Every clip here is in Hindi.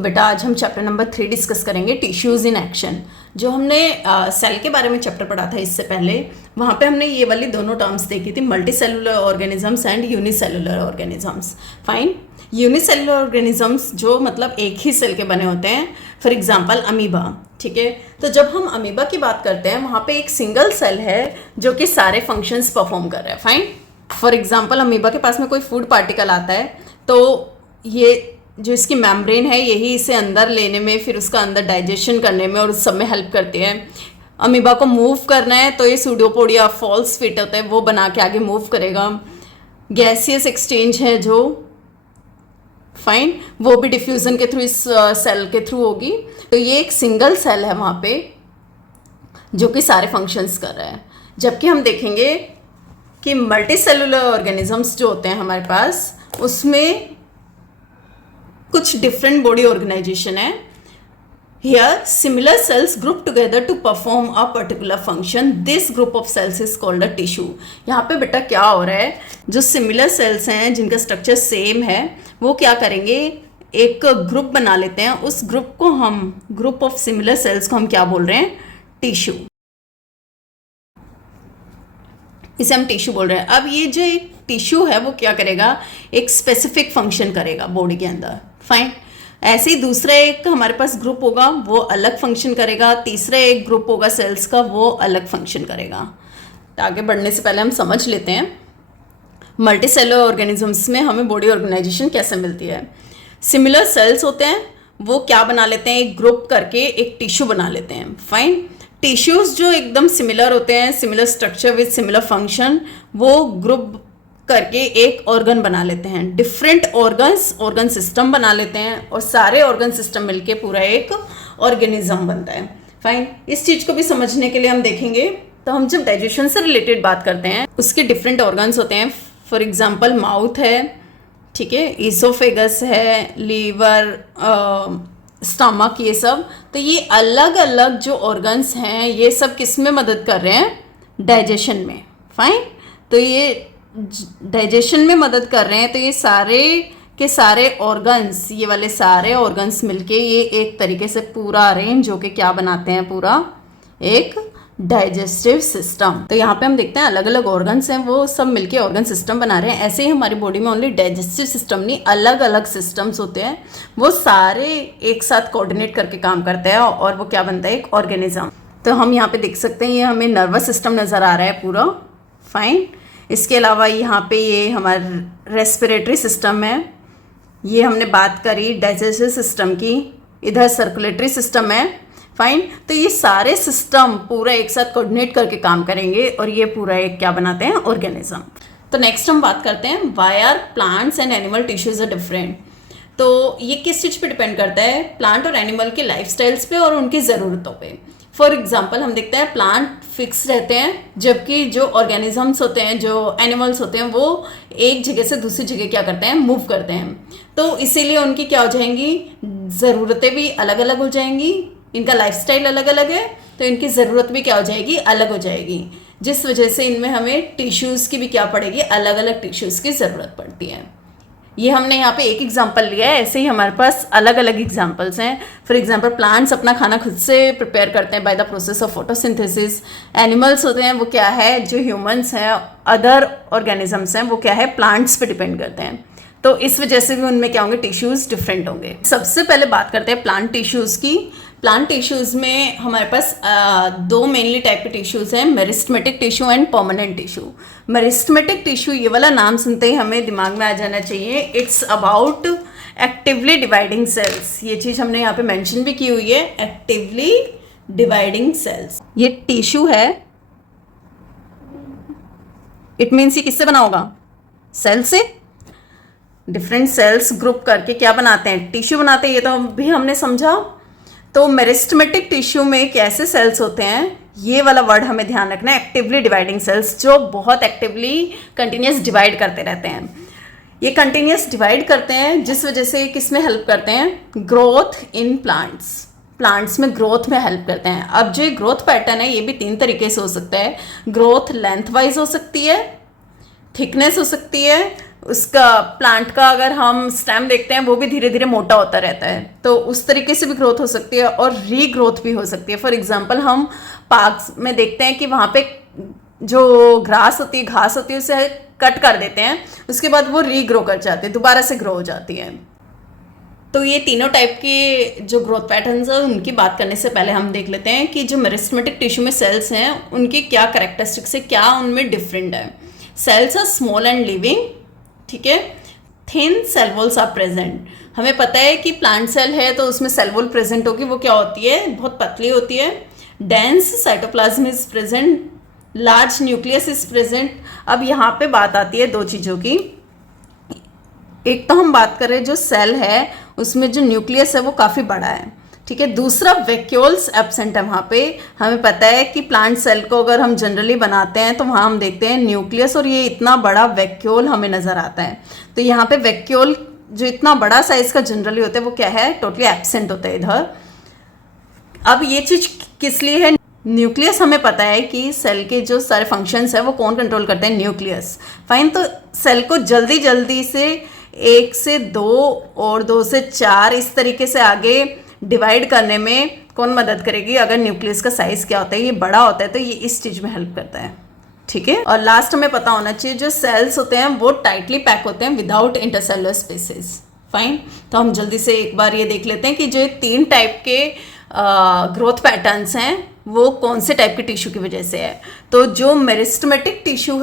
बेटा आज हम चैप्टर नंबर 3 डिस्कस करेंगे, टिश्यूज़ इन एक्शन। जो हमने सेल के बारे में चैप्टर पढ़ा था इससे पहले, वहाँ पे हमने ये वाली दोनों टर्म्स देखी थी, multi cellular organisms and unicellular organisms. Fine. Unicellular organisms जो मतलब एक ही सेल के बने होते हैं, फॉर एग्जाम्पल अमीबा। ठीक है, तो जब हम अमीबा की बात करते हैं वहाँ पे एक सिंगल सेल है जो कि सारे फंक्शंस परफॉर्म कर रहा है। फाइन। फॉर एग्जाम्पल अमीबा के पास में कोई फूड पार्टिकल आता है तो ये जो इसकी मेम्ब्रेन है यही इसे अंदर लेने में, फिर उसका अंदर डाइजेशन करने में और उस सब में हेल्प करती है। अमीबा को मूव करना है तो ये सूडोपोडिया फॉल्स फिट होता है, वो बना के आगे मूव करेगा। गैसियस एक्सचेंज है जो, फाइन, वो भी डिफ्यूज़न के थ्रू, इस सेल के थ्रू होगी। तो ये एक सिंगल सेल है वहाँ पे जो कि सारे फंक्शंस कर रहा है। जबकि हम देखेंगे कि मल्टी सेलुलर ऑर्गेनिजम्स जो होते हैं हमारे पास, उसमें कुछ डिफरेंट बॉडी ऑर्गेनाइजेशन है। Here similar cells group together to perform a particular function, this group of cells is called a tissue. यहाँ पे बेटा क्या हो रहा है, जो सिमिलर सेल्स हैं जिनका स्ट्रक्चर सेम है वो क्या करेंगे, एक ग्रुप बना लेते हैं। उस ग्रुप को हम, ग्रुप ऑफ सिमिलर सेल्स को हम क्या बोल रहे हैं, टिश्यू। इसे हम टिश्यू बोल रहे हैं। अब ये जो एक टिश्यू है वो क्या करेगा, एक स्पेसिफिक फंक्शन करेगा बॉडी के अंदर। फाइन। ऐसे ही दूसरा एक हमारे पास ग्रुप होगा वो अलग फंक्शन करेगा, तीसरा एक ग्रुप होगा सेल्स का वो अलग फंक्शन करेगा। तो आगे बढ़ने से पहले हम समझ लेते हैं मल्टी सेलुलर ऑर्गेनिजम्स में हमें बॉडी ऑर्गेनाइजेशन कैसे मिलती है। सिमिलर सेल्स होते हैं वो क्या बना लेते हैं, एक ग्रुप करके एक टिश्यू बना लेते हैं। फाइन। टिश्यूज़ जो एकदम सिमिलर होते हैं, similar structure with similar function, वो ग्रुप करके एक ऑर्गन बना लेते हैं। डिफरेंट ऑर्गन सिस्टम बना लेते हैं और सारे ऑर्गन सिस्टम मिलके पूरा एक ऑर्गेनिज्म बनता है। फाइन। इस चीज़ को भी समझने के लिए हम देखेंगे, तो हम जब डाइजेशन से रिलेटेड बात करते हैं उसके डिफरेंट ऑर्गन्स होते हैं। फॉर एग्जाम्पल माउथ है, ठीक है, ईसोफेगस है, लीवर, स्टमक, ये सब। तो ये अलग अलग जो ऑर्गन्स हैं ये सब किस में मदद कर रहे हैं, डाइजेशन में। फाइन। तो ये डाइजेशन में मदद कर रहे हैं, तो ये सारे के सारे ऑर्गन्स, ये वाले सारे ऑर्गन्स मिलके ये एक तरीके से पूरा अरेंज होके क्या बनाते हैं, पूरा एक डाइजेस्टिव सिस्टम। तो यहाँ पे हम देखते हैं अलग अलग ऑर्गन्स हैं वो सब मिलके ऑर्गन सिस्टम बना रहे हैं। ऐसे ही हमारी बॉडी में ओनली डाइजेस्टिव सिस्टम नहीं, अलग अलग सिस्टम्स होते हैं, वो सारे एक साथ कोऑर्डिनेट करके काम करते हैं और वो क्या बनता है, एक ऑर्गेनिज्म। तो हम यहाँ पे देख सकते हैं ये हमें नर्वस सिस्टम नज़र आ रहा है पूरा। फाइन। इसके अलावा यहाँ पे ये हमारा रेस्पिरेटरी सिस्टम है, ये हमने बात करी डाइजेस्टिव सिस्टम की। इधर सर्कुलेटरी सिस्टम है। फाइन। तो ये सारे सिस्टम पूरा एक साथ कोऑर्डिनेट करके काम करेंगे और ये पूरा एक क्या बनाते हैं, ऑर्गेनिज्म। तो नेक्स्ट हम बात करते हैं why are plants and animal tissues are different. तो ये किस चीज़ पे डिपेंड करता है, प्लांट और एनिमल के लाइफस्टाइल्स पे और उनकी ज़रूरतों पे। फॉर एग्जाम्पल हम देखते हैं प्लांट फिक्स रहते हैं, जबकि जो ऑर्गेनिजम्स होते हैं, जो एनिमल्स होते हैं, वो एक जगह से दूसरी जगह क्या करते हैं, मूव करते हैं। तो इसीलिए उनकी क्या हो जाएंगी, ज़रूरतें भी अलग अलग हो जाएंगी। इनका लाइफस्टाइल अलग अलग है तो इनकी ज़रूरत भी क्या हो जाएगी, अलग हो जाएगी, जिस वजह से इनमें हमें टिश्यूज़ की भी क्या पड़ेगी, अलग अलग टिश्यूज़ की ज़रूरत पड़ती है। ये हमने यहाँ पे एक एग्जांपल लिया है, ऐसे ही हमारे पास अलग अलग एग्जांपल्स हैं। फॉर एग्जांपल प्लांट्स अपना खाना खुद से प्रिपेयर करते हैं by the process of photosynthesis. Animals होते हैं वो क्या है, जो ह्यूमंस हैं, अदर ऑर्गेनिजम्स हैं, वो क्या है, प्लांट्स पे डिपेंड करते हैं। तो इस वजह से भी उनमें क्या होंगे, टिश्यूज़ डिफरेंट होंगे। सबसे पहले बात करते हैं प्लांट टिश्यूज़ की। प्लांट टिश्यूज़ में हमारे पास दो मेनली टाइप के टिश्यूज़ हैं, meristematic tissue and permanent tissue. Meristematic tissue, ये वाला नाम सुनते ही हमें दिमाग में आ जाना चाहिए, it's about actively dividing cells. ये चीज़ हमने यहाँ पे मेंशन भी की हुई है, एक्टिवली डिवाइडिंग सेल्स। ये टिश्यू है, इट मीन्स ये किससे बना होगा, सेल से। डिफरेंट सेल्स ग्रुप करके क्या बनाते हैं, टिश्यू बनाते हैं, ये तो भी हमने समझा। तो मेरिस्टेमेटिक टिश्यू में कैसे सेल्स होते हैं, ये वाला वर्ड हमें ध्यान रखना है, एक्टिवली डिवाइडिंग सेल्स, जो बहुत एक्टिवली कंटिन्यूस डिवाइड करते रहते हैं। ये कंटिन्यूस डिवाइड करते हैं जिस वजह से किस में हेल्प करते हैं, ग्रोथ इन प्लांट्स। प्लांट्स में ग्रोथ में हेल्प करते हैं। अब जो ग्रोथ पैटर्न है ये भी 3 तरीके से हो सकता है। ग्रोथ लेंथ वाइज हो सकती है, थिकनेस हो सकती है, उसका प्लांट का अगर हम स्टेम देखते हैं वो भी धीरे धीरे मोटा होता रहता है, तो उस तरीके से भी ग्रोथ हो सकती है और रीग्रोथ भी हो सकती है। फॉर एग्जांपल हम पार्क्स में देखते हैं कि वहाँ पे जो ग्रास होती है, घास होती है, उसे कट कर देते हैं, उसके बाद वो रीग्रो कर जाते हैं, दोबारा से ग्रो हो जाती है। तो ये तीनों टाइप के जो ग्रोथ पैटर्न्स है उनकी बात करने से पहले हम देख लेते हैं कि जो मेरिस्टेमेटिक टिश्यू में सेल्स हैं उनकी क्या कैरेक्टरिस्टिक्स है, क्या उनमें डिफरेंट है। Cells are small and living, ठीक है। Thin cell walls are present. हमें पता है कि प्लांट सेल है तो उसमें सेल वॉल प्रेजेंट होगी, वो क्या होती है, बहुत पतली होती है। Dense cytoplasm is present, large nucleus is present. अब यहाँ पे बात आती है दो चीज़ों की। एक तो हम बात कर रहे हैं जो सेल है उसमें जो न्यूक्लियस है वो काफ़ी बड़ा है, ठीक है। दूसरा वैक्यूल्स एब्सेंट है वहाँ पे। हमें पता है कि प्लांट सेल को अगर हम जनरली बनाते हैं तो वहाँ हम देखते हैं न्यूक्लियस और ये इतना बड़ा वैक्यूल हमें नज़र आता है। तो यहाँ पे वैक्यूल जो इतना बड़ा साइज का जनरली होता है वो क्या है, टोटली एब्सेंट होता है इधर। अब ये चीज़ किस लिए है, न्यूक्लियस हमें पता है कि सेल के जो सारे फंक्शंस है वो कौन कंट्रोल करते हैं, न्यूक्लियस। फाइन, तो सेल को जल्दी जल्दी से 1 से 2 और 2 से 4 इस तरीके से आगे डिवाइड करने में कौन मदद करेगी, अगर न्यूक्लियस का साइज क्या होता है, ये बड़ा होता है तो ये इस चीज़ में हेल्प करता है, ठीक है। और लास्ट हमें पता होना चाहिए जो सेल्स होते हैं वो टाइटली पैक होते हैं विदाउट इंटरसेलुलर स्पेसेस। फाइन, तो हम जल्दी से एक बार ये देख लेते हैं कि जो 3 टाइप के ग्रोथ पैटर्न्स हैं वो कौन से टाइप के टिश्यू की वजह से है। तो जो मेरिस्टेमेटिक टिश्यू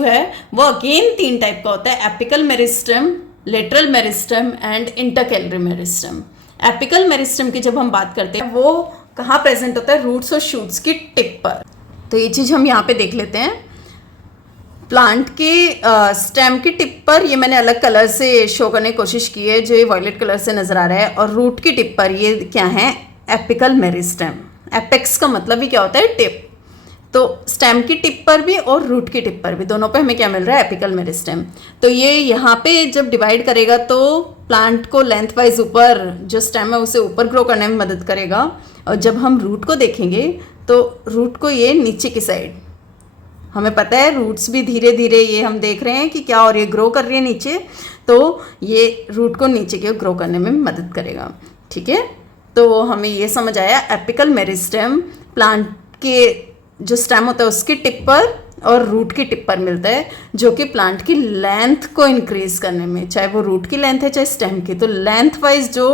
है वो अगेन 3 टाइप का होता है, apical meristem, lateral meristem and intercalary meristem. Apical meristem की जब हम बात करते हैं वो कहाँ प्रेजेंट होता है, रूट्स और शूट्स की टिप पर। तो ये चीज़ हम यहाँ पे देख लेते हैं। प्लांट के स्टेम की टिप पर, ये मैंने अलग कलर से शो करने की कोशिश की है, जो ये वायलेट कलर से नज़र आ रहा है। और रूट की टिप पर ये क्या है, एपिकल मेरिस्टेम। एपेक्स का मतलब ही क्या होता है, टिप। तो स्टेम की टिप पर भी और रूट की टिप पर भी, दोनों पे हमें क्या मिल रहा है, एपिकल मेरिस्टेम। तो ये यहाँ पे जब डिवाइड करेगा तो प्लांट को लेंथ वाइज ऊपर, जो स्टेम है उसे ऊपर ग्रो करने में मदद करेगा। और जब हम रूट को देखेंगे तो रूट को ये नीचे की साइड, हमें पता है रूट्स भी धीरे धीरे, ये हम देख रहे हैं कि क्या, और ये ग्रो कर रही है नीचे, तो ये रूट को नीचे की ओर ग्रो करने में मदद करेगा, ठीक है। तो हमें ये समझ आया, एपिकल मेरिस्टेम प्लांट के जो स्टेम होता है उसकी टिप पर और रूट की टिप पर मिलता है, जो कि प्लांट की लेंथ को इंक्रीज करने में, चाहे वो रूट की लेंथ है चाहे स्टेम की, तो लेंथ वाइज जो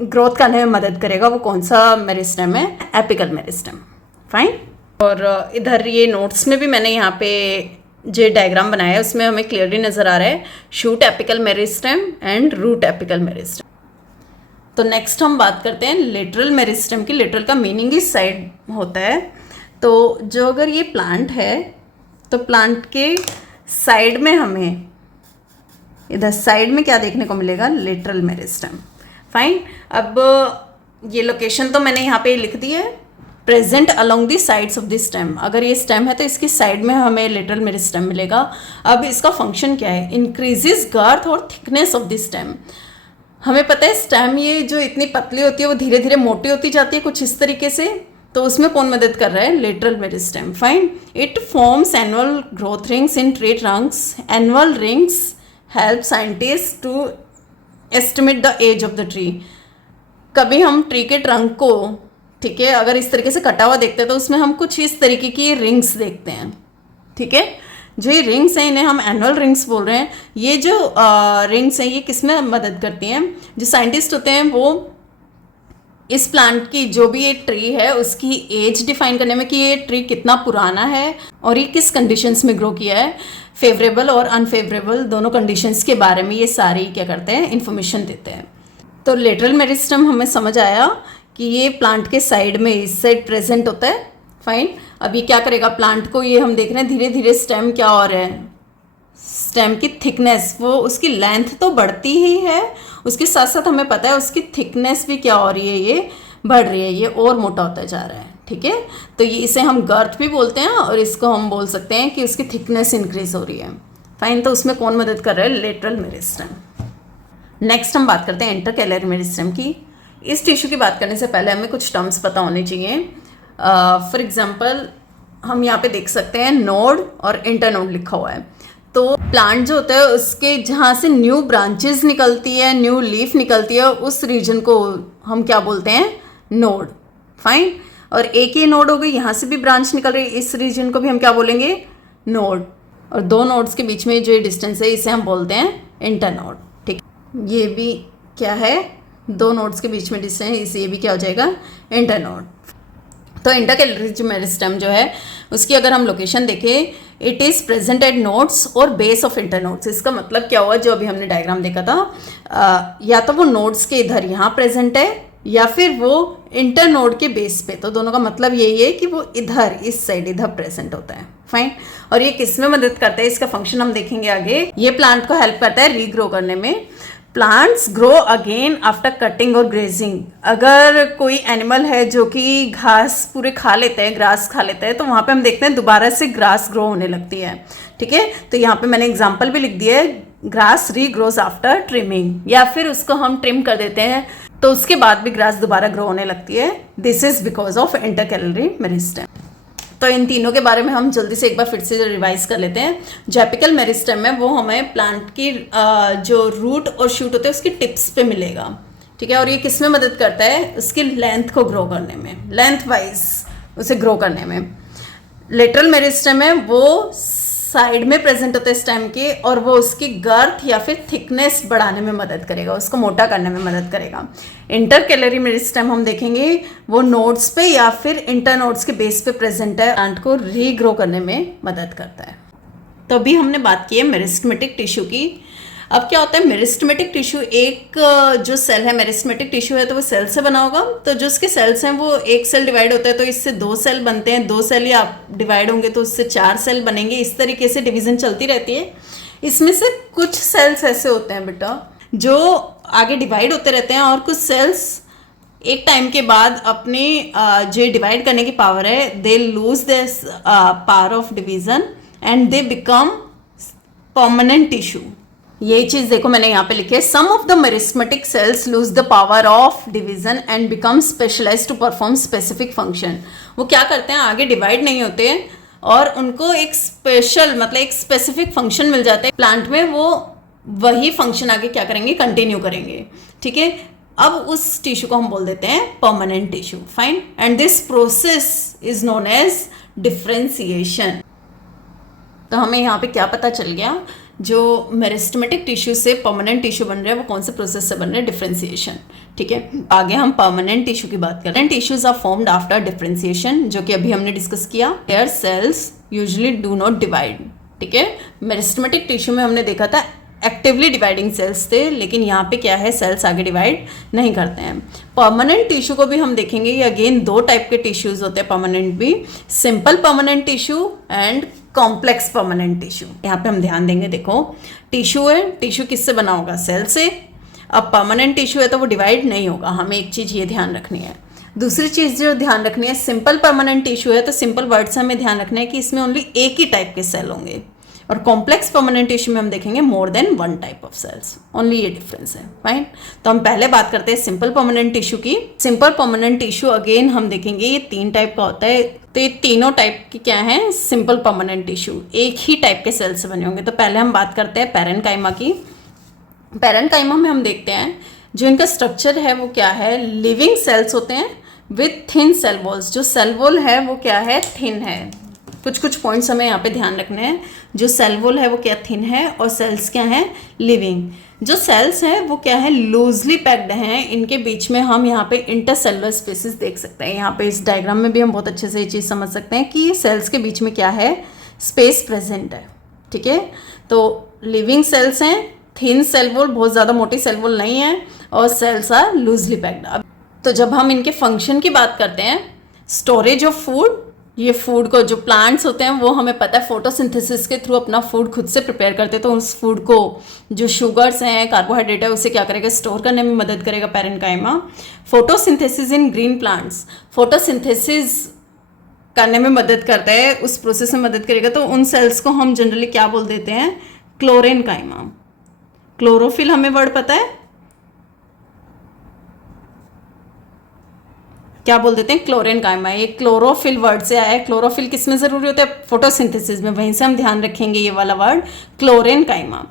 ग्रोथ करने में मदद करेगा वो कौन सा मेरिस्टेम है, एपिकल मेरिस्टेम। फाइन। और इधर ये नोट्स में भी मैंने यहाँ पे जो डायग्राम बनाया है उसमें हमें क्लियरली नज़र आ रहा है shoot apical meristem and root apical meristem. तो नेक्स्ट हम बात करते हैं लेटरल मेरिस्टेम की। लेटरल का मीनिंग इस साइड होता है। तो जो अगर ये प्लांट है तो प्लांट के साइड में हमें, इधर साइड में क्या देखने को मिलेगा, लेटरल मेरिस्टेम। फाइन। अब ये लोकेशन तो मैंने यहाँ पे लिख दी है, present along the sides of the stem. अगर ये स्टेम है तो इसकी साइड में हमें लेटरल मेरिस्टेम मिलेगा। अब इसका फंक्शन क्या है, इंक्रीजेस गर्थ और थिकनेस ऑफ द स्टेम। हमें पता है स्टेम ये जो इतनी पतली होती है वो धीरे धीरे मोटी होती जाती है कुछ इस तरीके से, तो उसमें कौन मदद कर रहा है, lateral meristem. Fine. It forms annual growth rings in tree trunks. Annual rings help scientist to estimate the age of the tree. कभी हम ट्री के ट्रंक को, ठीक है, अगर इस तरीके से कटा हुआ देखते हैं तो उसमें हम कुछ इस तरीके की रिंग्स देखते हैं, ठीक है। जो ये रिंग्स हैं इन्हें हम एनुअल रिंग्स बोल रहे हैं। ये जो रिंग्स हैं ये किस में मदद करती हैं, जो साइंटिस्ट होते हैं वो इस प्लांट की, जो भी ये ट्री है उसकी एज डिफाइन करने में, कि ये ट्री कितना पुराना है और ये किस कंडीशंस में ग्रो किया है, फेवरेबल और अनफेवरेबल दोनों कंडीशंस के बारे में ये सारी क्या करते हैं, इन्फॉर्मेशन देते हैं। तो लेटरल मेरिस्टेम हमें समझ आया कि ये प्लांट के साइड में इस साइड प्रेजेंट होता है। फाइन। अब ये क्या करेगा, प्लांट को, ये हम देख रहे हैं धीरे धीरे स्टेम क्या हो रहा है, स्टेम की थिकनेस, वो उसकी लेंथ तो बढ़ती ही है, उसके साथ साथ हमें पता है उसकी थिकनेस भी क्या हो रही है, ये बढ़ रही है, ये और मोटा होता जा रहा है, ठीक है। तो ये इसे हम गर्थ भी बोलते हैं और इसको हम बोल सकते हैं कि उसकी थिकनेस इंक्रीज हो रही है। फाइन। तो उसमें कौन मदद कर रहा है, लेटरल मेरिस्टेम। नेक्स्ट हम बात करते हैं इंटरकैलरी मेरिस्टेम की। इस टिश्यू की बात करने से पहले हमें कुछ टर्म्स पता होने चाहिए। फॉर एग्जांपल हम यहाँ पे देख सकते हैं नोड और इंटरनोड लिखा हुआ है। तो प्लांट जो होता है उसके जहाँ से न्यू ब्रांचेस निकलती है, न्यू लीफ निकलती है, उस रीजन को हम क्या बोलते हैं, नोड। फाइन। और एक ही नोड हो गई, यहाँ से भी ब्रांच निकल रही है, इस रीजन को भी हम क्या बोलेंगे, नोड। और दो नोड्स के बीच में जो ये डिस्टेंस है इसे हम बोलते हैं इंटरनोड। ठीक, ये भी क्या है, दो नोड्स के बीच में डिस्टेंस है, इसे ये भी क्या हो जाएगा, इंटरनोड। तो इंटरकैलरी मेरिस्टेम जो है उसकी अगर हम लोकेशन देखें, it is present at nodes और बेस ऑफ इंटरनोड्स। इसका मतलब क्या हुआ, जो अभी हमने डायग्राम देखा था, या तो वो नोड्स के इधर यहाँ प्रेजेंट है या फिर वो इंटरनोड के बेस पे। तो दोनों का मतलब यही है कि वो इधर, इस साइड इधर प्रेजेंट होता है। फाइन। और ये किस में मदद करता है, इसका फंक्शन हम देखेंगे आगे। ये प्लांट को हेल्प करता है रीग्रो करने में। Plants grow again after cutting और ग्रेजिंग। अगर कोई एनिमल है जो कि घास पूरे खा लेते हैं, ग्रास खा लेते हैं, तो वहाँ पे हम देखते हैं दोबारा से ग्रास ग्रो होने लगती है। ठीक है, तो यहाँ पे मैंने एग्जांपल भी लिख दिया है, ग्रास रीग्रोज आफ्टर ट्रिमिंग, या फिर उसको हम ट्रिम कर देते हैं तो उसके बाद भी ग्रास दोबारा ग्रो होने लगती है। This is because of intercalary meristem. तो इन तीनों के बारे में हम जल्दी से एक बार फिर से रिवाइज कर लेते हैं। जो एपिकल मेरिस्टेम है वो हमें प्लांट की जो रूट और शूट होते हैं उसकी टिप्स पे मिलेगा। ठीक है, और ये किस में मदद करता है, उसकी लेंथ को ग्रो करने में, लेंथ वाइज उसे ग्रो करने में। लेटरल मेरिस्टेम है वो साइड में प्रेजेंट होता है स्टेम के, और वो उसकी गर्थ या फिर थिकनेस बढ़ाने में मदद करेगा, उसको मोटा करने में मदद करेगा। इंटरकैलरी मेरिस्टेम हम देखेंगे वो नोड्स पे या फिर इंटरनोड्स के बेस पे प्रेजेंट है, प्लांट को रीग्रो करने में मदद करता है। तो अभी हमने बात की है मेरिस्टेमेटिक टिश्यू की। अब क्या होता है, मेरिस्टेमेटिक टिश्यू, एक जो सेल है मेरिस्टेमेटिक टिश्यू है तो वो सेल से बना होगा। तो जो उसके सेल्स हैं वो एक सेल डिवाइड होता है तो इससे दो सेल बनते हैं, दो सेल या डिवाइड होंगे तो उससे चार सेल बनेंगे। इस तरीके से डिवीजन चलती रहती है। इसमें से कुछ सेल्स ऐसे होते हैं बेटा जो आगे डिवाइड होते रहते हैं, और कुछ सेल्स एक टाइम के बाद अपने जो डिवाइड करने की पावर है, they lose this power of division and they become permanent tissue. ये चीज देखो मैंने यहाँ पे लिखी है, some of the meristematic cells lose the power of division and become specialised to perform specific function. वो क्या करते हैं, आगे डिवाइड नहीं होते हैं और उनको एक स्पेशल मतलब एक स्पेसिफिक फंक्शन मिल जाता है प्लांट में, वो वही फंक्शन आगे क्या करेंगे, कंटिन्यू करेंगे। ठीक है, अब उस टिश्यू को हम बोल देते हैं permanent tissue. Fine. And this process is known as differentiation. तो हमें यहाँ पे क्या पता चल गया, जो मेरिस्टेमेटिक टिश्यू से परमानेंट टिश्यू बन रहा है वो कौन से प्रोसेस से बन रहा है, डिफरेंशिएशन। ठीक है, आगे हम परमानेंट टिश्यू की बात करें। Tissues are formed after differentiation, जो कि अभी हमने डिस्कस किया। Here cells usually do not divide. ठीक है, मेरिस्टेमेटिक टिश्यू में हमने देखा था एक्टिवली डिवाइडिंग सेल्स थे, लेकिन यहाँ पे क्या है, सेल्स आगे डिवाइड नहीं करते हैं। परमानेंट टिश्यू को भी हम देखेंगे, ये अगेन दो टाइप के टिश्यूज होते हैं परमानेंट भी, simple permanent tissue and complex permanent tissue. यहाँ पे हम ध्यान देंगे, देखो टिश्यू है, टिश्यू किससे बना होगा, सेल से। अब परमानेंट टिश्यू है तो वो डिवाइड नहीं होगा, हमें एक चीज़ ये ध्यान रखनी है। दूसरी चीज़ जो ध्यान रखनी है, सिंपल परमानेंट टिश्यू है तो सिंपल वर्ड से हमें ध्यान रखना है कि इसमें ओनली एक ही टाइप के सेल होंगे, और कॉम्प्लेक्स परमानेंट टिश्यू में हम देखेंगे more than one type of cells, only ये डिफरेंस है। फाइन। तो हम पहले बात करते हैं सिंपल परमानेंट टिश्यू की। सिंपल परमानेंट टिश्यू अगेन हम देखेंगे ये तीन टाइप का होता है। तो ये तीनों टाइप की क्या है, सिंपल परमानेंट टिश्यू एक ही टाइप के सेल से बने होंगे। तो पहले हम बात करते हैं पैरेन्काइमा की। पैरेन्काइमा में हम देखते हैं जो इनका स्ट्रक्चर है वो क्या है, लिविंग सेल्स होते हैं विथ थिन सेल वॉल्स। जो सेल वॉल है वो क्या है, थिन है। कुछ कुछ पॉइंट्स हमें यहाँ पे ध्यान रखने हैं। जो सेल वॉल है वो क्या थिन है, और सेल्स क्या हैं, लिविंग। जो सेल्स हैं वो क्या है, लूजली पैक्ड हैं। इनके बीच में हम यहाँ पे इंटरसेलुलर स्पेसेस देख सकते हैं। यहाँ पे इस डायग्राम में भी हम बहुत अच्छे से ये चीज़ समझ सकते हैं कि सेल्स के बीच में क्या है, स्पेस प्रेजेंट है। ठीक है, तो लिविंग सेल्स हैं, थिन सेल वॉल, बहुत ज़्यादा मोटी सेल वॉल नहीं है, और सेल्स आर लूजली पैक्ड। अब तो जब हम इनके फंक्शन की बात करते हैं, स्टोरेज ऑफ फूड, ये फूड को जो प्लांट्स होते हैं वो हमें पता है फोटोसिंथेसिस के थ्रू अपना फूड खुद से प्रिपेयर करते हैं। तो उस फूड को जो शुगर्स हैं, कार्बोहाइड्रेट है, उसे क्या करेगा, स्टोर करने में मदद करेगा parenchyma. Photosynthesis in green plants, photosynthesis करने में मदद करता है, उस प्रोसेस में मदद करेगा। तो उन सेल्स को हम जनरली क्या बोल देते हैं, क्लोरेनकाइमा। क्लोरोफिल हमें वर्ड पता है, क्या बोल देते हैं, क्लोरेन काइमा। ये क्लोरोफिल वर्ड से आया है। क्लोरोफिल किस में ज़रूरी होता है, फोटोसिंथेसिस में, वहीं से हम ध्यान रखेंगे ये वाला वर्ड क्लोरेन काइमा।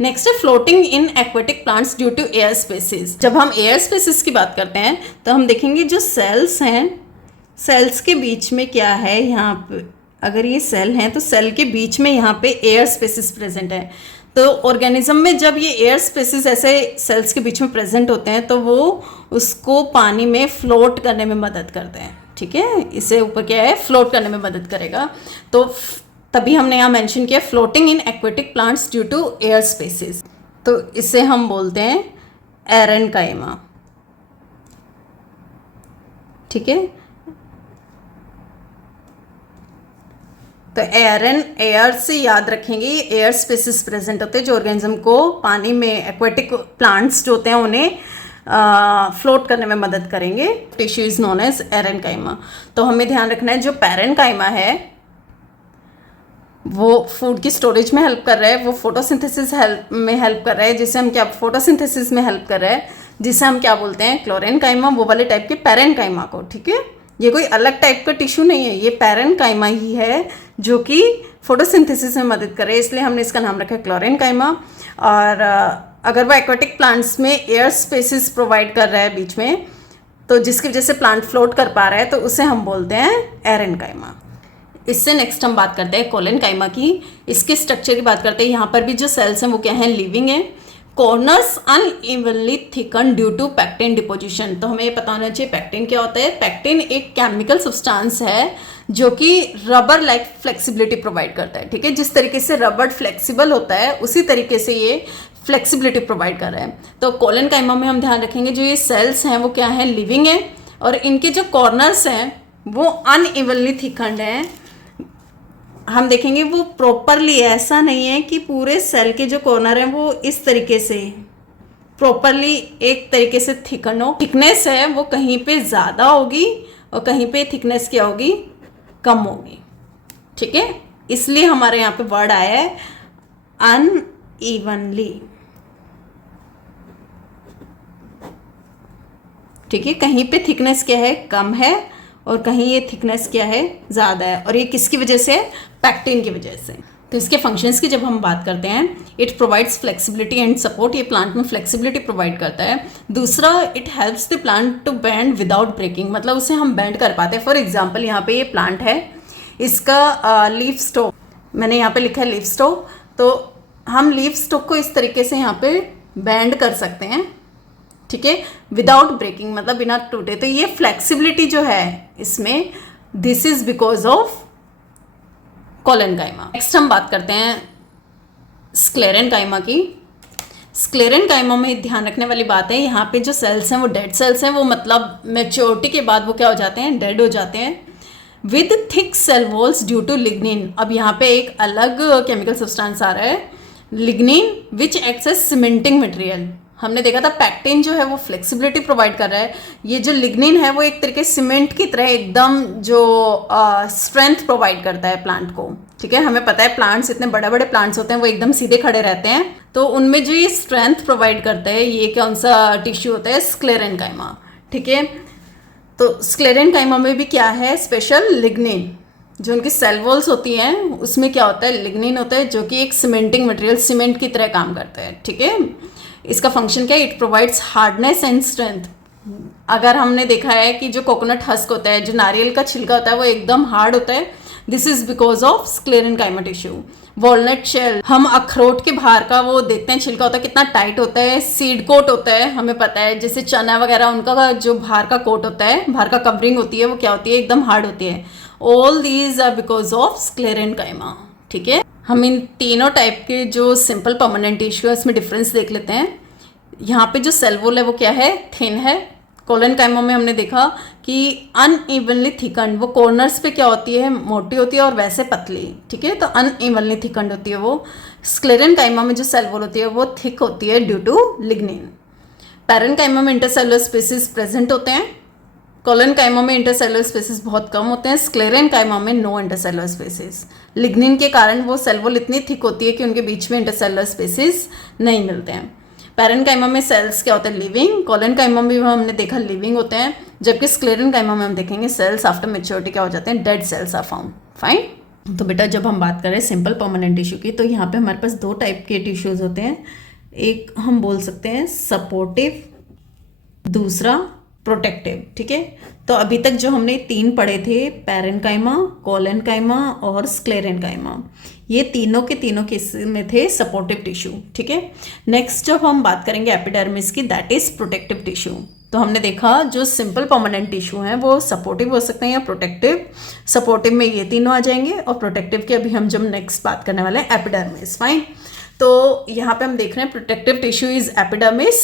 नेक्स्ट है floating in aquatic plants due to air spaces. जब हम एयर स्पेसिस की बात करते हैं तो हम देखेंगे जो सेल्स हैं, सेल्स के बीच में क्या है, यहाँ पे अगर ये सेल हैं तो सेल के बीच में यहाँ पे एयर स्पेसिस प्रेजेंट है। तो ऑर्गेनिज्म में जब ये एयर स्पेसिस ऐसे सेल्स के बीच में प्रेजेंट होते हैं तो वो उसको पानी में फ्लोट करने में मदद करते हैं, ठीक है। इससे ऊपर क्या है, फ्लोट करने में मदद करेगा। तो तभी हमने यहाँ मेंशन किया floating in aquatic plants due to air spaces. तो इसे हम बोलते हैं एरेनकाइमा, ठीक है। तो एयर से याद रखेंगे, ये एयर स्पेसिस प्रेजेंट होते हैं जो ऑर्गेनिज्म को पानी में, एक्वेटिक प्लांट्स जो होते हैं उन्हें फ्लोट करने में मदद करेंगे। Tissue is known as aerenchyma. तो हमें ध्यान रखना है जो पैरेनकाइमा है वो फूड की स्टोरेज में हेल्प कर रहा है, वो फोटोसिंथेसिस में हेल्प कर रहा है, जिसे हम क्या, फोटोसिंथेसिस में हेल्प कर रहा है, जिसे हम क्या बोलते हैं, क्लोरेनकाइमा, वो वाले टाइप के पैरेनकाइमा को, ठीक है। ये कोई अलग टाइप का टिश्यू नहीं है, ये पैरेनकाइमा ही है जो कि फोटोसिंथेसिस में मदद करे, इसलिए हमने इसका नाम रखा है क्लोरेनकाइमा। और अगर वो एक्वेटिक प्लांट्स में एयर स्पेसिस प्रोवाइड कर रहा है बीच में, तो जिसकी वजह से प्लांट फ्लोट कर पा रहा है, तो उसे हम बोलते हैं एरेनकाइमा। इससे नेक्स्ट हम बात करते हैं कोलेनकाइमा की। इसके स्ट्रक्चर की बात करते हैं। यहाँ पर भी जो सेल्स हैं वो क्या हैं, लिविंग है। Corners unevenly thicken due to pectin deposition. तो हमें ये पता होना चाहिए पैक्टिन क्या होता है। पैक्टिन एक केमिकल सब्सटेंस है जो कि रबर लाइक फ्लेक्सिबिलिटी प्रोवाइड करता है, ठीक है। जिस तरीके से रबर फ्लेक्सिबल होता है उसी तरीके से ये फ्लेक्सिबिलिटी प्रोवाइड कर रहा है। तो कोलेनकाइमा में हम ध्यान रखेंगे जो ये सेल्स हैं वो क्या है, लिविंग है, और इनके जो कॉर्नर्स हैं वो अनइवनली थिकन्ड हैं। हम देखेंगे वो प्रॉपरली, ऐसा नहीं है कि पूरे सेल के जो कॉर्नर हैं वो इस तरीके से प्रॉपरली एक तरीके से थिकन हो। थिकनेस है वो कहीं पे ज़्यादा होगी और कहीं पे थिकनेस क्या होगी, कम होगी, ठीक है। इसलिए हमारे यहाँ पे वर्ड आया है अनइवनली, ठीक है। कहीं पे थिकनेस क्या है, कम है, और कहीं ये थिकनेस क्या है, ज़्यादा है। और ये किसकी वजह से, पैक्टिन की वजह से। तो इसके फंक्शंस की जब हम बात करते हैं, it provides flexibility and support. ये प्लांट में फ्लेक्सिबिलिटी प्रोवाइड करता है। दूसरा, it helps the plant to bend without breaking, मतलब उसे हम बेंड कर पाते हैं। फॉर एग्जांपल यहाँ पे ये प्लांट है, इसका लीफ स्टॉक, मैंने यहाँ पे लिखा है लीफ स्टॉक, तो हम लीफ स्टॉक को इस तरीके से यहाँ पे बेंड कर सकते हैं, ठीक है, विदाउट ब्रेकिंग, मतलब बिना टूटे। तो ये फ्लेक्सिबिलिटी जो है इसमें, this is because of collenchyma. Next हम बात करते हैं स्क्लेरेनकाइमा की। स्क्लेरेनकाइमा में ध्यान रखने वाली बात है, यहाँ पे जो सेल्स हैं वो डेड सेल्स हैं, वो मतलब मैच्योरिटी के बाद वो क्या हो जाते हैं, डेड हो जाते हैं। With thick cell walls due to lignin. अब यहाँ पे एक अलग केमिकल सब्सटेंस आ रहा है, lignin, which acts as cementing material. हमने देखा था पैक्टिन जो है वो फ्लेक्सिबिलिटी प्रोवाइड कर रहा है, ये जो लिग्निन है वो एक तरीके सीमेंट की तरह एकदम जो स्ट्रेंथ प्रोवाइड करता है प्लांट को, ठीक है। हमें पता है प्लांट्स, इतने बड़े बड़े प्लांट्स होते हैं वो एकदम सीधे खड़े रहते हैं, तो उनमें जो ये स्ट्रेंथ प्रोवाइड करता है, ये कौन सा टिश्यू होता है, स्क्लेरेनकाइमा, ठीक है। तो स्क्लेरेनकाइमा में भी क्या है, स्पेशल लिग्निन, जो उनकी सेल वॉल्स होती हैं उसमें क्या होता है, लिग्निन होता है, जो कि एक सीमेंटिंग मटेरियल, सीमेंट की तरह काम करता है, ठीक है। इसका फंक्शन क्या है, it provides hardness and strength. अगर हमने देखा है कि जो कोकोनट हस्क होता है, जो नारियल का छिलका होता है, वो एकदम हार्ड होता है, this is because of sclerenchyma tissue. Walnut shell, हम अखरोट के बाहर का वो देखते हैं छिलका होता है, कितना टाइट होता है, सीड कोट होता है, हमें पता है। जैसे चना वगैरह, उनका जो बाहर का कोट होता है, बाहर का कवरिंग होती है, वो क्या होती है, एकदम हार्ड होती है। All these are because of sclerenchyma, ठीक है। हम इन तीनों टाइप के जो सिंपल परमानेंट टिश्यू है उसमें डिफरेंस देख लेते हैं। यहाँ पे जो सेल वॉल है वो क्या है, थिन है। कोलेनकाइमा में हमने देखा कि अनइवनली थिकन्ड, वो कॉर्नर्स पे क्या होती है, मोटी होती है, और वैसे पतली, ठीक है। तो अनइवनली थिकन्ड होती है वो। स्क्लेरेनकाइमा में जो सेल वॉल होती है वो थिक होती है ड्यू टू लिग्निन। पैरेनकाइमा में इंटरसेलुलर स्पेसिस प्रेजेंट होते हैं। कोलेनकाइमा में इंटरसेलुलर स्पेसिस बहुत कम होते हैं। स्क्लेरेनकाइमा में नो इंटरसेलुलर स्पेसिस। लिग्निन के कारण वो सेल वॉल इतनी थिक होती है कि उनके बीच में इंटरसेलुलर स्पेसिस नहीं मिलते हैं। पैरेन्काइमा में सेल्स क्या होते हैं, लिविंग। कोलेनकाइमा भी हमने देखा लिविंग होते हैं, जबकि स्क्लेरेनकाइमा में हम देखेंगे सेल्स आफ्टर मेच्योरिटी क्या हो जाते हैं, dead cells are found. Fine. तो बेटा जब हम बात करें सिंपल परमानेंट टिश्यू की, तो यहाँ पे हमारे पास दो टाइप के टिश्यूज होते हैं। एक हम बोल सकते हैं सपोर्टिव, दूसरा प्रोटेक्टिव। ठीक है, तो अभी तक जो हमने तीन पढ़े थे, पैरेन्काइमा, कोलेनकाइमा और स्क्लेरेनकाइमा, ये तीनों के तीनों केस में थे सपोर्टिव टिश्यू। ठीक है, नेक्स्ट जब हम बात करेंगे एपिडर्मिस की, दैट इज प्रोटेक्टिव टिश्यू। तो हमने देखा जो सिंपल परमानेंट टिश्यू हैं वो सपोर्टिव हो सकते हैं या प्रोटेक्टिव। सपोर्टिव में ये तीनों आ जाएंगे और प्रोटेक्टिव की अभी हम जब नेक्स्ट बात करने वाले हैं एपिडर्मिस। फाइन। तो यहाँ पे हम देख रहे हैं प्रोटेक्टिव टिश्यू इज एपिडर्मिस।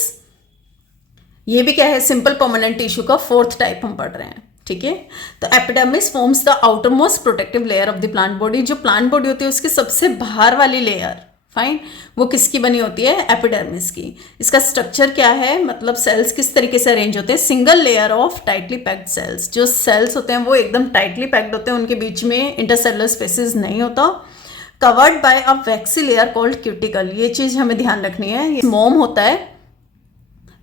ये भी क्या है, सिंपल परमानेंट टिश्यू का फोर्थ टाइप हम पढ़ रहे हैं। ठीक है, तो epidermis forms the outer most protective layer of the plant body. जो प्लांट बॉडी होती है उसकी सबसे बाहर वाली लेयर, फाइन, वो किसकी बनी होती है, एपिडर्मिस की। इसका स्ट्रक्चर क्या है, मतलब सेल्स किस तरीके से अरेंज होते हैं, single layer of tightly packed cells. जो सेल्स होते हैं वो एकदम टाइटली पैक्ड होते हैं, उनके बीच में इंटरसेलुलर स्पेसेस नहीं होता। Covered by a waxy layer called cuticle. ये चीज़ हमें ध्यान रखनी है, मोम होता है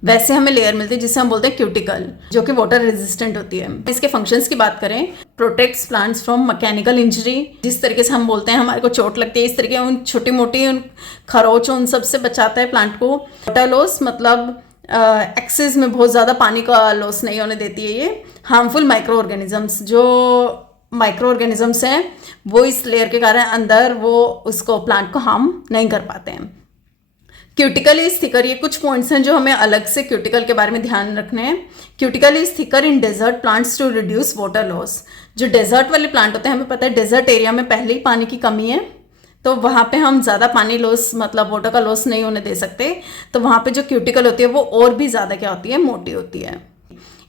वैसे हमें लेयर मिलती है जिसे हम बोलते हैं क्यूटिकल, जो कि वाटर रेजिस्टेंट होती है। इसके फंक्शंस की बात करें, protects plants from mechanical injury. जिस तरीके से हम बोलते हैं हमारे को चोट लगती है, इस तरीके उन छोटी मोटी उन खरोच उन सब से बचाता है प्लांट को। वाटर लॉस मतलब एक्सेस में बहुत ज़्यादा पानी का लॉस नहीं होने देती है ये। हार्मफुल माइक्रो ऑर्गेनिजम्स, जो माइक्रो ऑर्गेनिजम्स हैं वो इस लेयर के कारण अंदर वो उसको प्लांट को हार्म नहीं कर पाते हैं। क्यूटिकल इज थिकर, ये कुछ पॉइंट्स हैं जो हमें अलग से क्यूटिकल के बारे में ध्यान रखने हैं। Cuticle is thicker in desert plants to reduce water loss. जो डेजर्ट वाले प्लांट होते हैं, हमें पता है डेजर्ट एरिया में पहले ही पानी की कमी है, तो वहाँ पे हम ज़्यादा पानी लॉस मतलब वाटर का लॉस नहीं होने दे सकते। तो वहाँ पे जो क्यूटिकल होती है वो और भी ज़्यादा क्या होती है, मोटी होती है।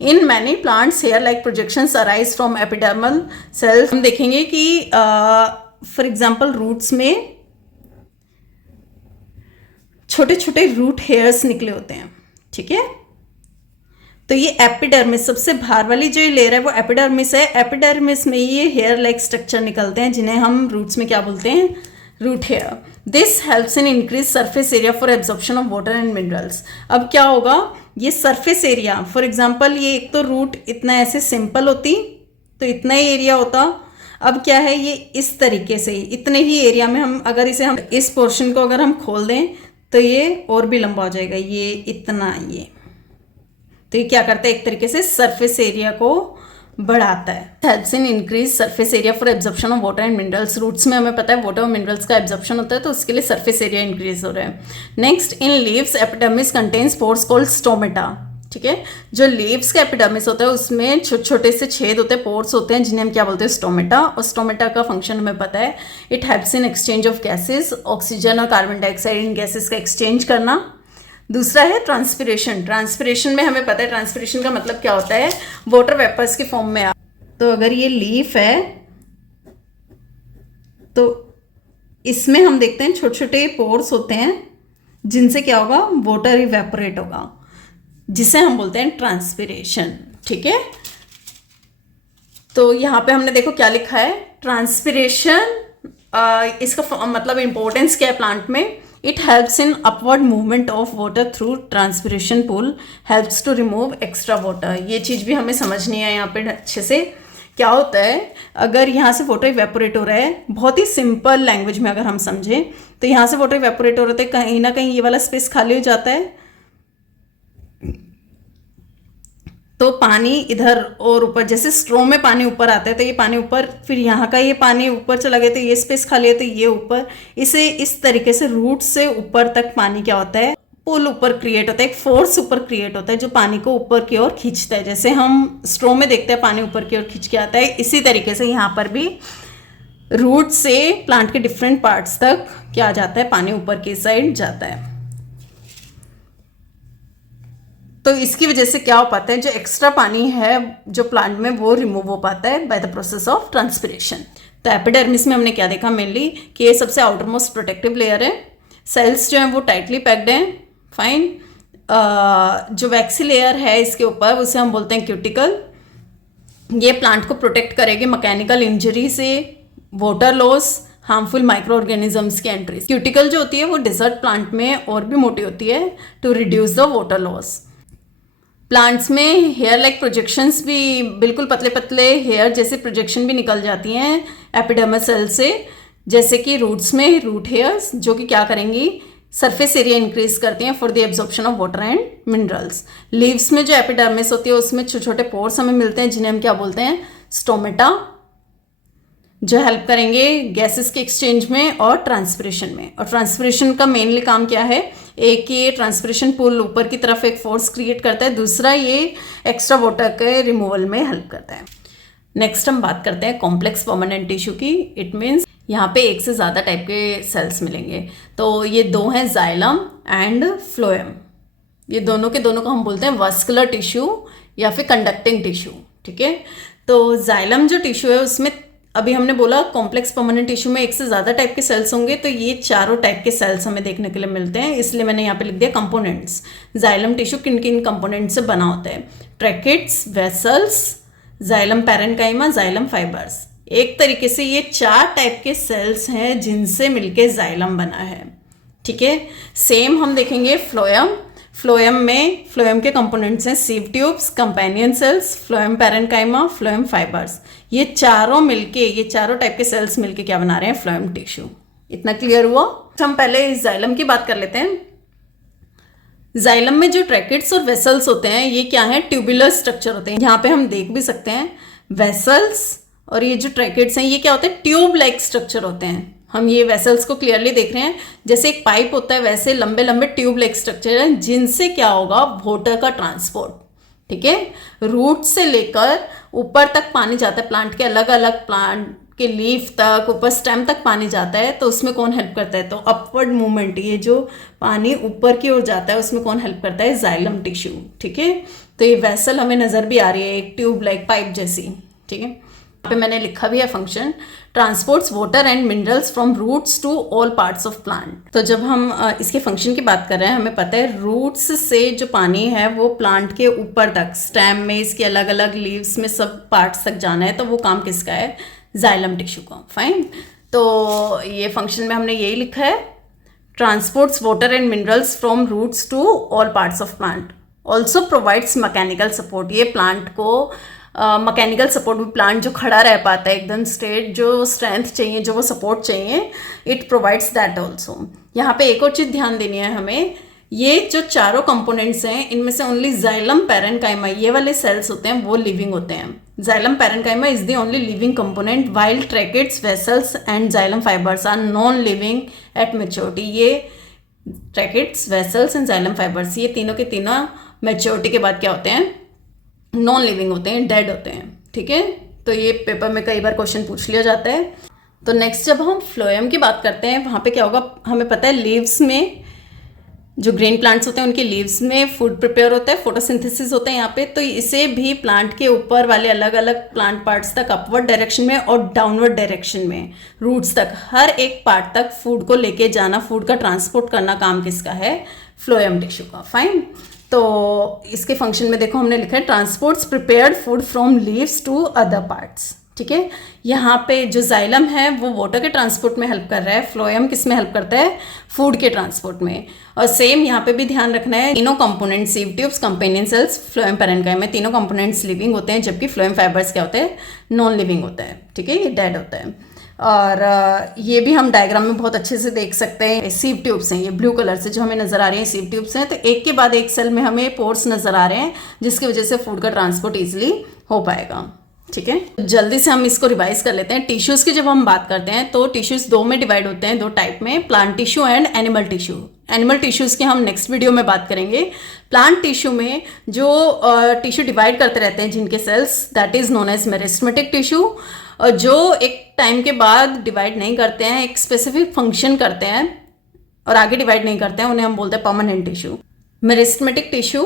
In many plants hair like projections arise from epidermal cells. हम देखेंगे कि फॉर एग्जाम्पल रूट्स में छोटे छोटे रूट हेयर्स निकले होते हैं। ठीक है, तो ये एपिडर्मिस, सबसे बाहर वाली जो लेयर है वो एपिडर्मिस है। एपिडर्मिस में ये हेयर लाइक स्ट्रक्चर निकलते हैं जिन्हें हम रूट्स में क्या बोलते हैं, root hair. This helps in increase surface area for absorption of water and minerals. अब क्या होगा, ये सरफेस एरिया, फॉर एग्जांपल ये एक तो रूट इतना ऐसे सिंपल होती तो इतना ही एरिया होता। अब क्या है, ये इस तरीके से इतने ही एरिया में हम अगर इसे हम इस पोर्शन को अगर हम खोल दें तो ये और भी लंबा हो जाएगा, ये इतना, ये तो ये क्या करता है, एक तरीके से सरफेस एरिया को बढ़ाता है। Helps in increase surface area for absorption of water and minerals. Roots में हमें पता है वाटर और मिनरल्स का एब्जॉर्प्शन होता है, तो उसके लिए सरफेस एरिया इंक्रीज हो रहा है। Next, in leaves epidermis contains pores called stomata. ठीक है, जो लीव्स का एपिडर्मिस होता है उसमें छोटे छोटे से छेद होते हैं, पोर्स होते हैं, जिन्हें हम क्या बोलते हैं, स्टोमेटा। और स्टोमेटा का फंक्शन हमें पता है, it helps in exchange of gases, oxygen और कार्बन डाइऑक्साइड इन गैसेस का एक्सचेंज करना। दूसरा है ट्रांसपिरेशन। ट्रांसपिरेशन में हमें पता है ट्रांसपिरेशन का मतलब क्या होता है, वाटर वेपर्स के फॉर्म में। तो अगर ये लीफ है तो इसमें हम देखते हैं छोटे छोटे पोर्स होते हैं जिनसे क्या होगा, वाटर इवेपोरेट होगा, जिसे हम बोलते हैं ट्रांसपिरेशन। ठीक है, तो यहाँ पे हमने देखो क्या लिखा है, ट्रांसपिरेशन। इसका मतलब इंपॉर्टेंस क्या है प्लांट में, it helps in upward movement of water through transpiration pull, helps to remove extra water. ये चीज़ भी हमें समझनी है यहाँ पे अच्छे से। क्या होता है, अगर यहाँ से वाटर इवेपोरेट हो रहा है, बहुत ही सिंपल लैंग्वेज में अगर हम समझें तो यहाँ से वाटर इवेपोरेट हो रहा है, कहीं ना कहीं ये वाला स्पेस खाली हो जाता है, तो पानी इधर और ऊपर, जैसे स्ट्रो में पानी ऊपर आता है तो ये पानी ऊपर, फिर यहाँ का ये पानी ऊपर चला गया तो ये स्पेस खाली है तो ये ऊपर, इसे इस तरीके से रूट से ऊपर तक पानी क्या होता है, पुल ऊपर क्रिएट होता है, एक फोर्स ऊपर क्रिएट होता है जो पानी को ऊपर की ओर खींचता है। जैसे हम स्ट्रो में देखते हैं पानी ऊपर की ओर खींच के आता है, इसी तरीके से यहाँ पर भी रूट से प्लांट के डिफरेंट पार्ट्स तक क्या जाता है, पानी ऊपर की साइड जाता है। तो इसकी वजह से क्या हो पाता है, जो एक्स्ट्रा पानी है जो प्लांट में वो रिमूव हो पाता है by the process of transpiration. तो एपिडर्मिस में हमने क्या देखा मेनली कि ये सबसे आउटर मोस्ट प्रोटेक्टिव लेयर है, सेल्स जो हैं वो टाइटली पैक्ड हैं। फाइन, जो वैक्सी लेयर है इसके ऊपर उसे हम बोलते हैं क्यूटिकल। ये प्लांट को प्रोटेक्ट करेगी मैकेनिकल इंजरी से, water loss, harmful micro organisms की एंट्रीज। क्यूटिकल जो होती है वो डिजर्ट प्लांट में और भी मोटी होती है to reduce the water loss. Plants में हेयर लाइक प्रोजेक्शंस भी, बिल्कुल पतले पतले हेयर जैसे प्रोजेक्शन भी निकल जाती हैं एपिडर्मस सेल से, जैसे कि रूट्स में रूट हेयर्स, जो कि क्या करेंगी, सरफेस एरिया इंक्रीज करती हैं for the absorption of water and minerals. Leaves में जो एपिडर्मिस होती है उसमें छोटे छोटे पोर्स हमें मिलते हैं जिन्हें हम क्या बोलते हैं, स्टोमेटा, जो हेल्प करेंगे गैसेस के एक्सचेंज में और ट्रांसपिरेशन में। और ट्रांसपिरेशन का मेनली काम क्या है, एक ये ट्रांसपिरेशन पुल ऊपर की तरफ एक फोर्स क्रिएट करता है, दूसरा ये एक्स्ट्रा वाटर के रिमूवल में हेल्प करता है। नेक्स्ट हम बात करते हैं कॉम्प्लेक्स परमानेंट टिश्यू की। इट मीन्स यहाँ पे एक से ज़्यादा टाइप के सेल्स मिलेंगे। तो ये दो हैं, जाइलम एंड फ्लोएम। ये दोनों के दोनों को हम बोलते हैं वास्कुलर टिश्यू या फिर कंडक्टिंग टिश्यू, ठीक है। तो जाइलम जो टिश्यू है उसमें अभी हमने बोला कॉम्प्लेक्स परमानेंट टिश्यू में एक से ज़्यादा टाइप के सेल्स होंगे, तो ये चारों टाइप के सेल्स हमें देखने के लिए मिलते हैं, इसलिए मैंने यहाँ पे लिख दिया कंपोनेंट्स। जाइलम टिश्यू किन किन कंपोनेंट से बना होता है, tracheids, vessels, xylem parenchyma, xylem fibres. एक तरीके से ये 4 टाइप के सेल्स हैं जिनसे मिलके जाइलम बना है, ठीक है। सेम हम देखेंगे फ्लोएम। फ्लोएम के कंपोनेंट्स हैं sieve tubes, companion cells, phloem parenchyma, phloem fibres. ये चारों मिलके, ये चारों टाइप के सेल्स मिलके क्या बना रहे हैं, फ्लोएम टिश्यू। इतना क्लियर हुआ। हम पहले जाइलम की बात कर लेते हैं। जाइलम में जो ट्रैकेट्स और वेसल्स होते हैं ये क्या है, ट्यूबुलर स्ट्रक्चर होते हैं। यहाँ पे हम देख भी सकते हैं वेसल्स और ये जो ट्रैकेट्स हैं ये क्या होते हैं, ट्यूब लाइक स्ट्रक्चर होते हैं। हम ये वेसल्स को क्लियरली देख रहे हैं, जैसे एक पाइप होता है वैसे लंबे लंबे ट्यूब लाइक स्ट्रक्चर हैं जिनसे क्या होगा, वाटर का ट्रांसपोर्ट, ठीक है। रूट से लेकर ऊपर तक पानी जाता है, प्लांट के अलग अलग प्लांट के लीफ तक, ऊपर स्टेम तक पानी जाता है, तो उसमें कौन हेल्प करता है, तो अपवर्ड मूवमेंट, ये जो पानी ऊपर की ओर जाता है उसमें कौन हेल्प करता है, जाइलम टिश्यू, ठीक है। तो ये वेसल हमें नजर भी आ रही है, एक ट्यूब लाइक पाइप जैसी, ठीक है। यहाँ पे मैंने लिखा भी है function, transports water and minerals from roots to all parts of plant. तो जब हम इसके फंक्शन की बात कर रहे हैं, हमें पता है रूट्स से जो पानी है वो प्लांट के ऊपर तक, स्टेम में, इसके अलग अलग लीव्स में, सब पार्ट्स तक जाना है, तो वो काम किसका है, जाइलम टिश्यू का। फाइन। तो ये फंक्शन में हमने यही लिखा है, transports water and minerals from roots to all parts of plant, also provides mechanical support. ये प्लांट को मैकेनिकल सपोर्ट भी, प्लांट जो खड़ा रह पाता है एकदम स्ट्रेट, जो स्ट्रेंथ चाहिए, जो वो सपोर्ट चाहिए, इट प्रोवाइड्स दैट ऑल्सो। यहाँ पे एक और चीज़ ध्यान देनी है हमें, ये जो चारों कंपोनेंट्स हैं इनमें से ओनली जाइलम पैरेन्काइमा, ये वाले सेल्स होते हैं वो लिविंग होते हैं। Xylem parenchyma is the only living component, while tracheids, vessels and xylem fibres are non living at maturity. ये tracheids, vessels and xylem fibres, ये तीनों के तीनों मैच्योरिटी के बाद क्या होते हैं, नॉन लिविंग होते हैं, डेड होते हैं, ठीक है। तो ये पेपर में कई बार क्वेश्चन पूछ लिया जाता है। तो नेक्स्ट जब हम फ्लोएम की बात करते हैं, वहाँ पे क्या होगा, हमें पता है लीव्स में, जो ग्रीन प्लांट्स होते हैं उनके लीव्स में फूड प्रिपेयर होता है, फोटोसिंथेसिस होता है यहाँ पे। तो इसे भी प्लांट के ऊपर वाले अलग अलग प्लांट पार्ट्स तक, अपवर्ड डायरेक्शन में और डाउनवर्ड डायरेक्शन में, रूट्स तक, हर एक पार्ट तक फूड को लेके जाना, फूड का ट्रांसपोर्ट करना काम किसका है, फ्लोएम टिश्यू का। फाइन। तो इसके फंक्शन में देखो हमने लिखा है, transports prepared food from leaves to other parts, ठीक है। यहाँ पे जो जाइलम है वो वाटर के ट्रांसपोर्ट में हेल्प कर रहा है, फ्लोएम किस में हेल्प करता है, फूड के ट्रांसपोर्ट में। और सेम यहाँ पे भी ध्यान रखना है, तीनों components, sieve tubes, companion cells, phloem parenchyma में तीनों कंपोनेंट्स लिविंग होते हैं, जबकि फ्लोएम फाइबर्स क्या होते हैं, नॉन लिविंग होता है, ठीक है, ये डेड होता है। और ये भी हम डायग्राम में बहुत अच्छे से देख सकते हैं, सीव ट्यूब्स हैं, ये ब्लू कलर से जो हमें नजर आ रही हैं सीव ट्यूब्स हैं। तो एक के बाद एक सेल में हमें पोर्स नजर आ रहे हैं, जिसकी वजह से फूड का ट्रांसपोर्ट ईजिली हो पाएगा, ठीक है। जल्दी से हम इसको रिवाइज कर लेते हैं। टिश्यूज की जब हम बात करते हैं तो टिश्यूज दो में डिवाइड होते हैं, दो टाइप में, plant tissue and animal tissue. Animal tissues की हम नेक्स्ट वीडियो में बात करेंगे। प्लांट टिश्यू में जो टिश्यू डिवाइड करते रहते हैं जिनके cells, that is known as meristematic tissue. और जो एक टाइम के बाद डिवाइड नहीं करते हैं, एक स्पेसिफिक फंक्शन करते हैं और आगे डिवाइड नहीं करते हैं, उन्हें हम बोलते हैं permanent tissue. Meristematic tissue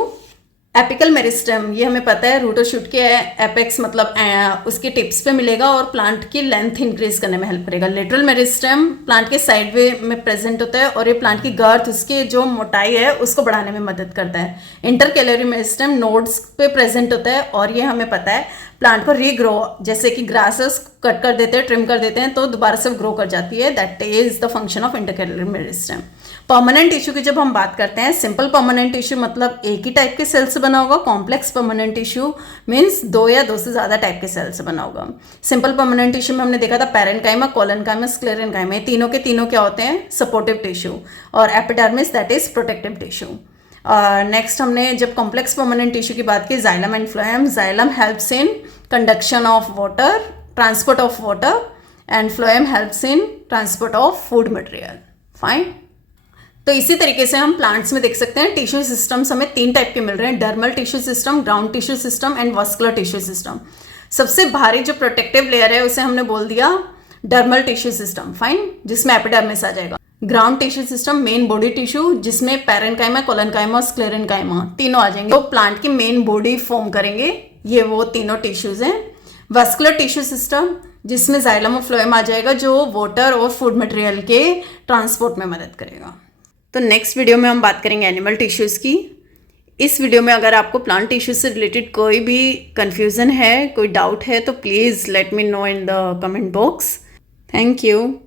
apical meristem, ये हमें पता है रूट और शूट के एपेक्स मतलब उसके टिप्स पे मिलेगा और प्लांट की लेंथ इंक्रीज करने में हेल्प करेगा। लेटरल मेरिस्टेम प्लांट के साइड वे में प्रेजेंट होता है और ये प्लांट की गर्थ, उसकी जो मोटाई है उसको बढ़ाने में मदद करता है। इंटरकैलरी मेरिस्टेम नोड्स पे प्रेजेंट होता है और ये हमें पता है प्लांट को रीग्रो, जैसे कि ग्रासेस कट कर देते हैं, ट्रिम कर देते हैं तो दोबारा से ग्रो कर जाती है। That is the function of intercalary meristem. Permanent tissue की जब हम बात करते हैं, सिंपल परमानेंट टिश्यू मतलब एक ही टाइप के सेल से बना होगा। कॉम्प्लेक्स परमानेंट टिश्यू मीन्स दो या दो से ज़्यादा टाइप के सेल से बना होगा। सिंपल परमानेंट टिश्यू में हमने देखा था पैरेन्काइमा, कोलेनकाइमा, स्क्लेरेनकाइमा, ये तीनों के तीनों क्या होते हैं? Supportive tissue. और epidermis that is protective tissue. Next हमने जब कॉम्प्लेक्स परमानेंट टिश्यू की बात की, xylem and phloem. Xylem helps in conduction of water, transport of water, and phloem helps in transport of food material. Fine. तो इसी तरीके से हम प्लांट्स में देख सकते हैं टिश्यू सिस्टम्स हमें तीन टाइप के मिल रहे हैं, dermal tissue system, ground tissue system and vascular tissue system. सबसे भारी जो प्रोटेक्टिव लेयर है उसे हमने बोल दिया डर्मल टिश्यू सिस्टम, फाइन, जिसमें एपिडर्मिस आ जाएगा। Ground tissue system main body tissue, जिसमें पैरेन्काइमा, कोलेनकाइमा, स्क्लेरेनकाइमा तीनों आ जाएंगे, तो प्लांट की मेन बॉडी फॉर्म करेंगे। ये वो तीनों टिश्यूज हैं। वस्कुलर टिश्यू सिस्टम जिसमें जाइलम और फ्लोएम आ जाएगा, जो वाटर और फूड मटेरियल के ट्रांसपोर्ट में मदद करेगा। तो नेक्स्ट वीडियो में हम बात करेंगे एनिमल टिश्यूज़ की। इस वीडियो में अगर आपको प्लांट टिश्यू से रिलेटेड कोई भी कन्फ्यूज़न है, कोई डाउट है, तो please let me know in the comment box. Thank you.